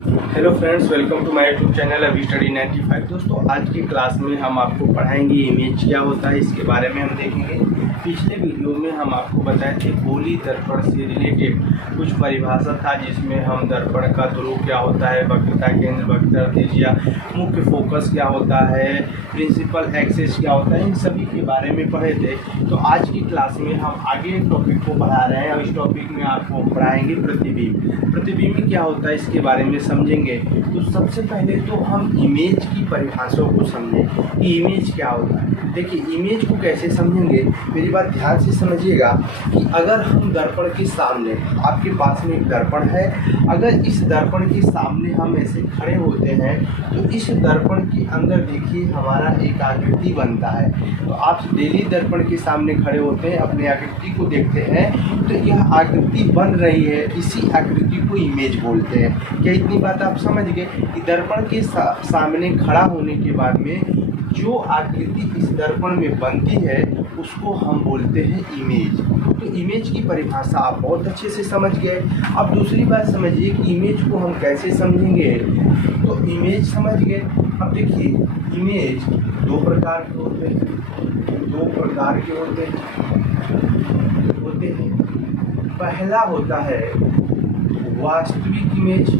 Hello friends, welcome to my YouTube channel Abhi study 95। दोस्तों, आज की क्लास में हम आपको पढ़ाएंगे इमेज क्या होता है, इसके बारे में हम देखेंगे। पिछले वीडियो में हम आपको बताए थे गोली दर्पण से रिलेटेड कुछ परिभाषा था, जिसमें हम दर्पण का ध्रुव क्या होता है, वक्रता केंद्र, वक्र त्रिज्या, मुख्य फोकस क्या होता है, प्रिंसिपल एक्सिस क्या होता है, इन सभी के बारे में पढ़े थे। तो आज की क्लास में हम आगे टॉपिक को बढ़ा रहे हैं और इस टॉपिक में आपको पढ़ाएंगे प्रतिबिंब। प्रतिबिंब क्या होता है इसके बारे में समझेंगे। तो सबसे पहले तो हम इमेज की परिभाषा को समझें कि इमेज क्या होता है। देखिए, इमेज को कैसे समझेंगे, मेरी बात ध्यान से समझिएगा कि अगर हम दर्पण के सामने, आपके पास में एक दर्पण है, अगर इस दर्पण के सामने हम ऐसे खड़े होते हैं तो इस दर्पण के अंदर देखिए हमारा एक आकृति बनता है। तो आप डेली दर्पण के सामने खड़े होते हैं, अपनी आकृति को देखते हैं, तो यह आकृति बन रही है, इसी आकृति को इमेज बोलते हैं। क्या इतनी बात आप समझ गए कि दर्पण के सामने खड़ा होने के बाद में जो आकृति इस दर्पण में बनती है उसको हम बोलते हैं इमेज। तो इमेज की परिभाषा आप बहुत अच्छे से समझ गए। अब दूसरी बात समझिए कि इमेज को हम कैसे समझेंगे। तो इमेज समझ गए। अब देखिए, इमेज दो प्रकार के होते हैं। पहला होता है वास्तविक इमेज,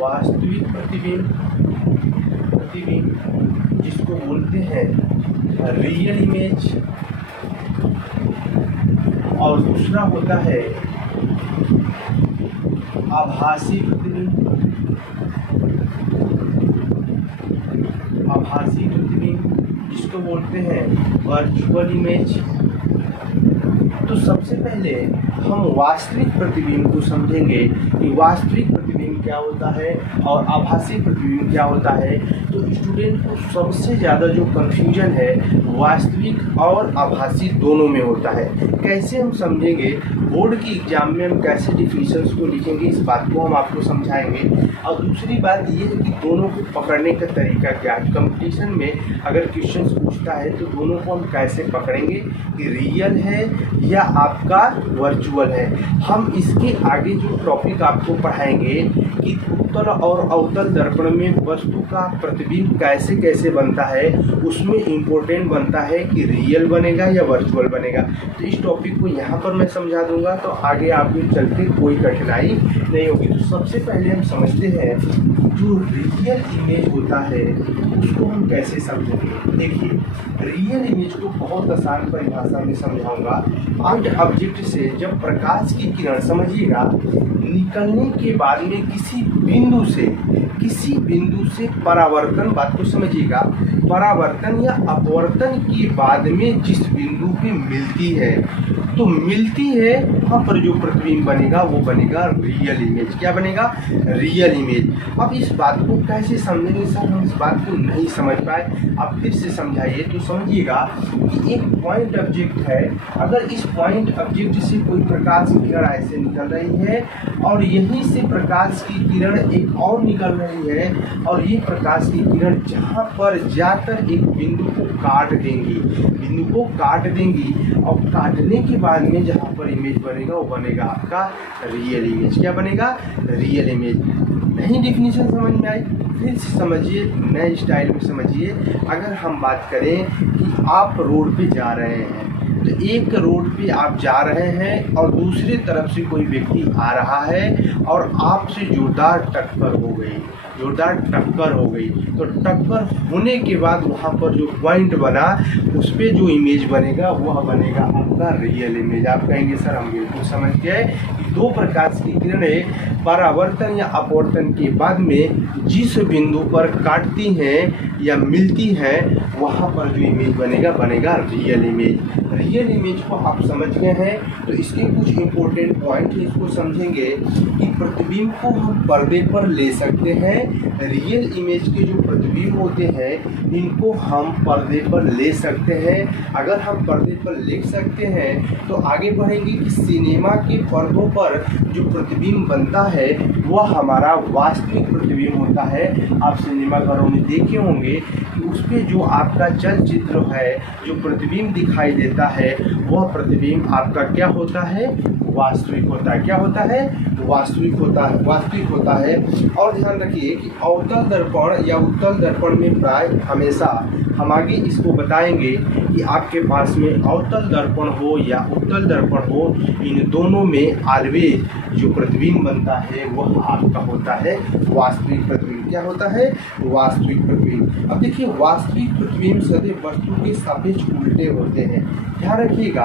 वास्तविक प्रतिबिंब, जिसको बोलते हैं रियल इमेज। और दूसरा होता है आभासी प्रतिबिंब, जिसको बोलते हैं वर्चुअल इमेज। तो सबसे पहले हम वास्तविक प्रतिबिंब को समझेंगे कि वास्तविक प्रतिबिंब क्या होता है और आभासी प्रतिबिंब क्या होता है। तो स्टूडेंट को सबसे ज़्यादा जो कंफ्यूजन है वास्तविक और आभासी दोनों में होता है। कैसे हम समझेंगे, बोर्ड की एग्जाम में हम कैसे डिफिनेशंस को लिखेंगे, इस बात को हम आपको समझाएंगे। और दूसरी बात ये है कि दोनों को पकड़ने का तरीका क्या है। कंपटीशन में अगर क्वेश्चंस पूछता है तो दोनों को हम कैसे पकड़ेंगे कि रियल है या आपका वर्चुअल है। हम इसके आगे जो टॉपिक आपको पढ़ाएंगे कि उत्तल और अवतल दर्पण में वस्तु का प्रतिबिंब कैसे कैसे बनता है, उसमें इम्पोर्टेंट बनता है कि रियल बनेगा या वर्चुअल बनेगा। तो इस टॉपिक को यहाँ पर मैं समझा दूंगा, तो आगे आपको चल के कोई कठिनाई नहीं होगी। तो सबसे पहले हम समझते हैं जो रियल इमेज होता है उसको हम कैसे समझेंगे। देखिए, रियल इमेज को बहुत आसान परिभाषा में समझाऊंगा। पॉइंट ऑब्जेक्ट से जब प्रकाश की किरण, समझिएगा, निकलने के बाद में किसी बिंदु से परावर्तन, बात को समझिएगा, परावर्तन या अपवर्तन के बाद में जिस बिंदु पे मिलती है, तो मिलती है वहाँ पर जो प्रतिबिंब बनेगा वो बनेगा रियल इमेज। क्या बनेगा? Real image. अब इस बात को कैसे समझेंगे सर, हम इस बात को नहीं समझ पाए, आप फिर से समझाइए। तो समझिएगा कि एक पॉइंट ऑब्जेक्ट है, अगर इस पॉइंट ऑब्जेक्ट से कोई प्रकाश की किरण ऐसे निकल रही है और यहीं से प्रकाश की किरण एक और निकल रही है, और ये प्रकाश की किरण जहाँ पर जाकर एक बिंदु को काट देंगी, और काटने के बाद में जहाँ पर इमेज बनेगा वो बनेगा आपका रियल इमेज। क्या बनेगा? Real image. नहीं डिफिनीशन समझ में आई? फिर से समझिए, नए स्टाइल में समझिए। अगर हम बात करें कि आप रोड पे जा रहे हैं, तो एक रोड पे आप जा रहे हैं और दूसरी तरफ से कोई व्यक्ति आ रहा है और आपसे जोरदार टक्कर हो गई, तो टक्कर होने के बाद वहाँ पर जो पॉइंट बना उस पर जो इमेज बनेगा वह बनेगा आपका रियल इमेज। आप कहेंगे सर हम बिल्कुल समझ गए कि दो प्रकार की किरणें परावर्तन या अपवर्तन के बाद में जिस बिंदु पर काटती हैं या मिलती हैं वहाँ पर जो इमेज बनेगा रियल इमेज। रियल इमेज को आप समझ गए हैं, तो इसके कुछ इंपॉर्टेंट पॉइंट है, इसको समझेंगे कि प्रतिबिंब को हम पर्दे पर ले सकते हैं। रियल इमेज के जो प्रतिबिंब होते हैं इनको हम पर्दे पर ले सकते हैं। अगर हम पर्दे पर ले सकते हैं तो आगे बढ़ेंगे कि सिनेमा के पर्दों पर जो प्रतिबिंब बनता है वह हमारा वास्तविक प्रतिबिंब होता है। आप सिनेमा घरों में देखे होंगे कि उस पर जो आपका चलचित्र है, जो प्रतिबिंब दिखाई देता है, वह प्रतिबिंब आपका क्या होता है? वास्तविक होता है। क्या होता है? वास्तविक होता है, वास्तविक होता है। और ध्यान रखिए कि अवतल दर्पण या उत्तल दर्पण में प्राय हमेशा हम आगे इसको बताएंगे कि आपके पास में अवतल दर्पण हो या उत्तल दर्पण हो, इन दोनों में ऑलवेज जो प्रतिबिंब बनता है वह आपका होता है वास्तविक प्रतिबिंब। क्या होता है? वास्तविक प्रतिबिंब। अब देखिए, वास्तविक प्रतिबिंब सदैव वस्तु के सापेक्ष उल्टे होते हैं। ध्यान रखिएगा,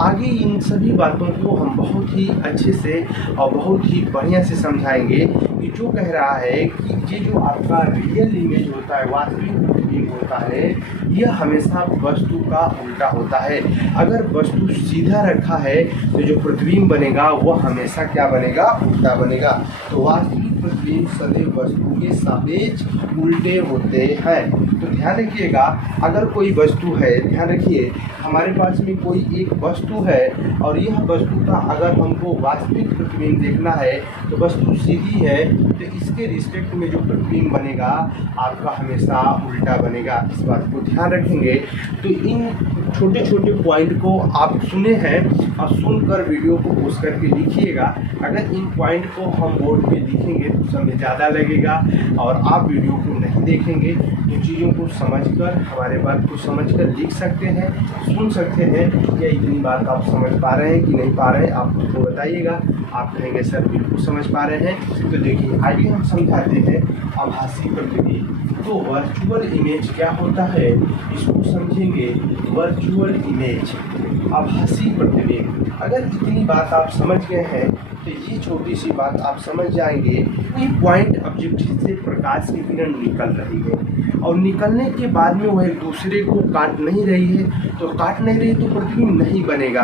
आगे इन सभी बातों को हम बहुत ही अच्छे से और बहुत ही बढ़िया से समझाएंगे कि जो कह रहा है कि ये जो आपका रियल इमेज होता है, वास्तविक प्रतिबिंब होता है, यह हमेशा वस्तु का उल्टा होता है। अगर वस्तु सीधा रखा है तो जो प्रतिबिंब बनेगा वह हमेशा क्या बनेगा? उल्टा बनेगा। तो वास्तविक प्रतिबिंब सदैव वस्तु के सापेक्ष उल्टे होते हैं। तो ध्यान रखिएगा, अगर कोई वस्तु है, ध्यान रखिए, हमारे पास में कोई एक वस्तु है और यह वस्तु का अगर हमको वास्तविक प्रतिबिंब देखना है तो वस्तु सीधी है, तो इसके रिस्पेक्ट में जो प्रतिबिंब बनेगा आपका हमेशा उल्टा बनेगा। इस बात को ध्यान रखेंगे। तो इन छोटे छोटे पॉइंट को आप सुने हैं और सुनकर वीडियो को पोस्ट करके लिखिएगा। अगर इन पॉइंट को हम बोर्ड पे लिखेंगे तो समय ज़्यादा लगेगा और आप वीडियो को नहीं देखेंगे। इन चीज़ों को समझकर, हमारे बात को समझकर लिख सकते हैं, सुन सकते हैं। क्या इतनी बात आप समझ पा रहे हैं कि नहीं पा रहे हैं, आप मुझको बताइएगा। आप कहेंगे सर बिल्कुल समझ पा रहे हैं। तो देखिए, आगे हम समझाते हैं आभासी प्रतिबिंब। तो वर्चुअल इमेज क्या होता है, इसको समझेंगे। वर्चुअल इमेज, आभासी प्रतिबिंब। अगर इतनी बात आप समझ गए हैं तो ये छोटी सी बात आप समझ जाएंगे कि पॉइंट ऑब्जेक्टिव से प्रकाश की किरण निकल रही है और निकलने के बाद में वह एक दूसरे को काट नहीं रही है, तो काट नहीं रही तो प्रतिबिंब नहीं बनेगा।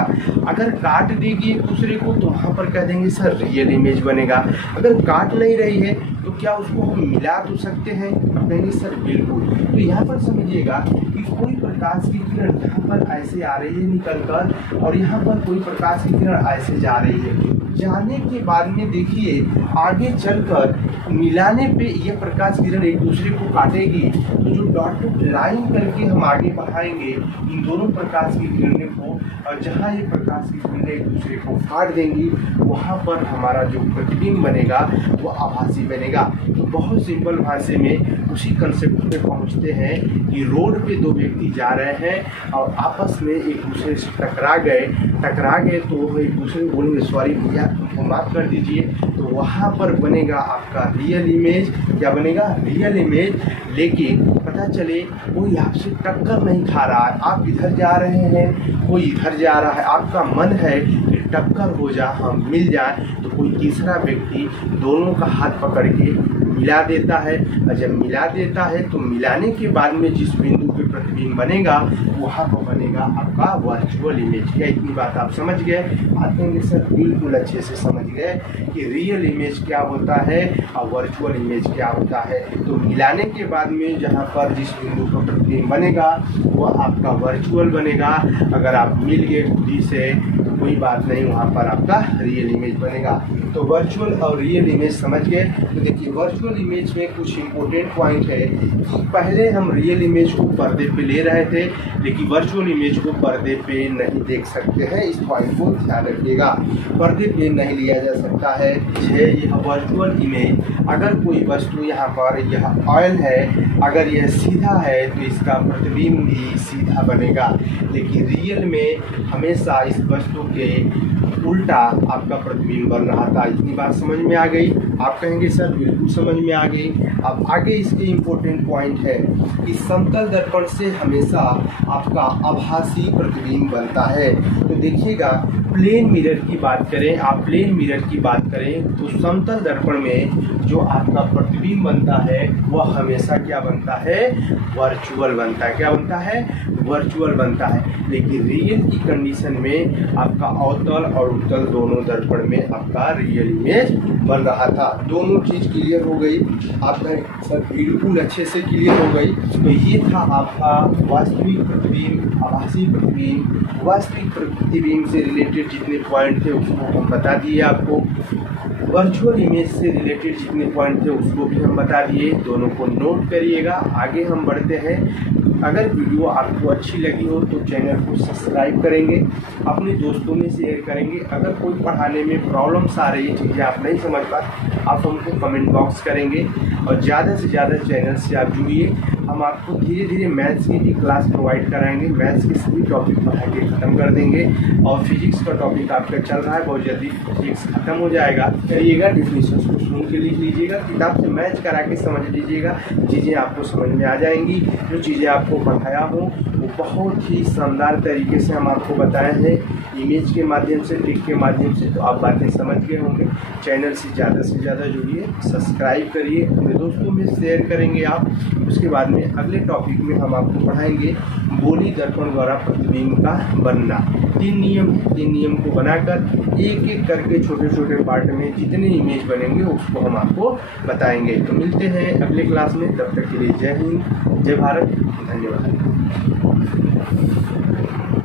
अगर काट देगी एक दूसरे को तो वहाँ पर कह देंगे सर रियल इमेज बनेगा। अगर काट नहीं रही है तो क्या उसको हम मिला तो सकते हैं? अब कहेंगे सर बिल्कुल। तो यहाँ पर समझिएगा कि कोई प्रकाश की किरण यहाँ पर ऐसे आ रही है निकलकर और यहाँ पर कोई प्रकाश की किरण ऐसे जा रही है। जाने के बाद में देखिए, आगे चलकर मिलाने पे यह प्रकाश किरण एक दूसरे को काटेगी, तो जो डॉटेड लाइन करके हम आगे बढ़ाएंगे इन दोनों प्रकाश की किरणों को, और जहाँ ये प्रकाश की किरणें एक दूसरे को फाड़ देंगी वहाँ पर हमारा जो प्रतिबिंब बनेगा वो आभासी बनेगा। तो बहुत सिंपल भाषा में उसी कंसेप्ट पे पहुँचते हैं कि रोड पे दो व्यक्ति जा रहे हैं और आपस में एक दूसरे से टकरा गए तो वो एक दूसरे को बोलेंगे सॉरी भैया हमको माफ़ कर दीजिए, तो वहाँ पर बनेगा आपका रियल इमेज। क्या बनेगा? Real image. लेकिन पता चले कोई आपसे टक्कर नहीं खा रहा है, आप इधर जा रहे हैं, कोई इधर जा रहा है, आपका मन है कि टक्कर हो जाए, हम मिल जाए, तो कोई तीसरा व्यक्ति दोनों का हाथ पकड़ के मिला देता है। और जब मिला देता है तो मिलाने के बाद में जिस बिंदु पे प्रतिबिंब बनेगा वहाँ पर बनेगा आपका वर्चुअल इमेज। क्या इतनी बात आप समझ गए? आप कहेंगे सर बिल्कुल अच्छे से समझ गए कि रियल इमेज क्या होता है और वर्चुअल इमेज क्या होता है। तो मिलाने के बाद में जहाँ पर जिस बिंदु पर प्रतिबिंब बनेगा वह आपका वर्चुअल बनेगा। अगर आप मिल गए खुदी से तो कोई बात नहीं, वहाँ पर आपका रियल इमेज बनेगा। तो वर्चुअल और रियल इमेज समझ गए। तो देखिए, वर्चुअल इमेज में कुछ इंपॉर्टेंट पॉइंट है कि पहले हम रियल इमेज को पर्दे पे ले रहे थे, लेकिन वर्चुअल इमेज को पर्दे पे नहीं देख सकते हैं। इस पॉइंट को ध्यान रखिएगा, पर्दे पे नहीं लिया जा सकता है। यह वर्चुअल इमेज, अगर कोई वस्तु यहाँ पर यह ऑयल है, अगर यह सीधा है तो इसका प्रतिबिंब भी सीधा बनेगा, लेकिन रियल में हमेशा इस वस्तु के उल्टा आपका प्रतिबिंब बन रहा था। इतनी बात समझ में आ गई? आप कहेंगे सर बिल्कुल समझ में आ गई। अब आगे इसके इम्पोर्टेंट पॉइंट है कि समतल दर्पण से हमेशा आपका आभासी प्रतिबिंब बनता है। तो देखिएगा, प्लेन मिरर की बात करें, आप प्लेन मिरर की बात करें तो समतल दर्पण में जो आपका प्रतिबिंब बनता है वह हमेशा क्या बनता है? वर्चुअल बनता है। क्या बनता है? वर्चुअल बनता है। लेकिन रियल की कंडीशन में आपका अवतल और उत्तल दोनों दर्पण में आपका रियल इमेज बन रहा था। दोनों चीज़ क्लियर हो गई? आपका सर बिल्कुल अच्छे से क्लियर हो गई। तो ये था आपका वास्तविक प्रतिबिंब, आभासी प्रतिबिंब। वास्तविक प्रतिबिंब से रिलेटेड जितने पॉइंट थे उसको हम बता दिए आपको। वर्चुअल इमेज से रिलेटेड जितने पॉइंट थे उसको भी हम बता दिए, दोनों को नोट करिएगा। आगे हम बढ़ते हैं। अगर वीडियो आपको अच्छी लगी हो तो चैनल को सब्सक्राइब करेंगे, अपने दोस्तों में शेयर करेंगे। अगर कोई पढ़ाने में प्रॉब्लम्स आ रही है, चीज़ें आप नहीं समझ पाते, आप हमको कमेंट बॉक्स करेंगे और ज़्यादा से ज़्यादा चैनल से आप जुड़िए। हम आपको धीरे धीरे मैथ्स की भी क्लास प्रोवाइड कराएंगे, मैथ्स के सभी टॉपिक पढ़ा के ख़त्म कर देंगे। और फिजिक्स का टॉपिक आपका चल रहा है, बहुत जल्दी फिजिक्स ख़त्म हो जाएगा। करिएगा, डिफिनीशंस को सुन के लिख लीजिएगा, किताब से मैच करा के समझ लीजिएगा, चीज़ें आपको समझ में आ जाएंगी। जो चीज़ें आपको पढ़ाया हो वो बहुत ही शानदार तरीके से हम आपको बताए हैं, इमेज के माध्यम से, टिक के माध्यम से, तो आप बातें समझ गए होंगे। चैनल से ज़्यादा जुड़िए, सब्सक्राइब करिए, अपने दोस्तों में शेयर करेंगे आप। उसके बाद में अगले टॉपिक में हम आपको पढ़ाएंगे बोली दर्पण द्वारा प्रतिबिंब का बनना। 3 नियम है, 3 नियम को बनाकर एक एक करके छोटे छोटे पार्ट में जितने इमेज बनेंगे उसको हम आपको बताएंगे। तो मिलते हैं अगले क्लास में, तब तक के लिए जय हिंद, जय भारत, धन्यवाद।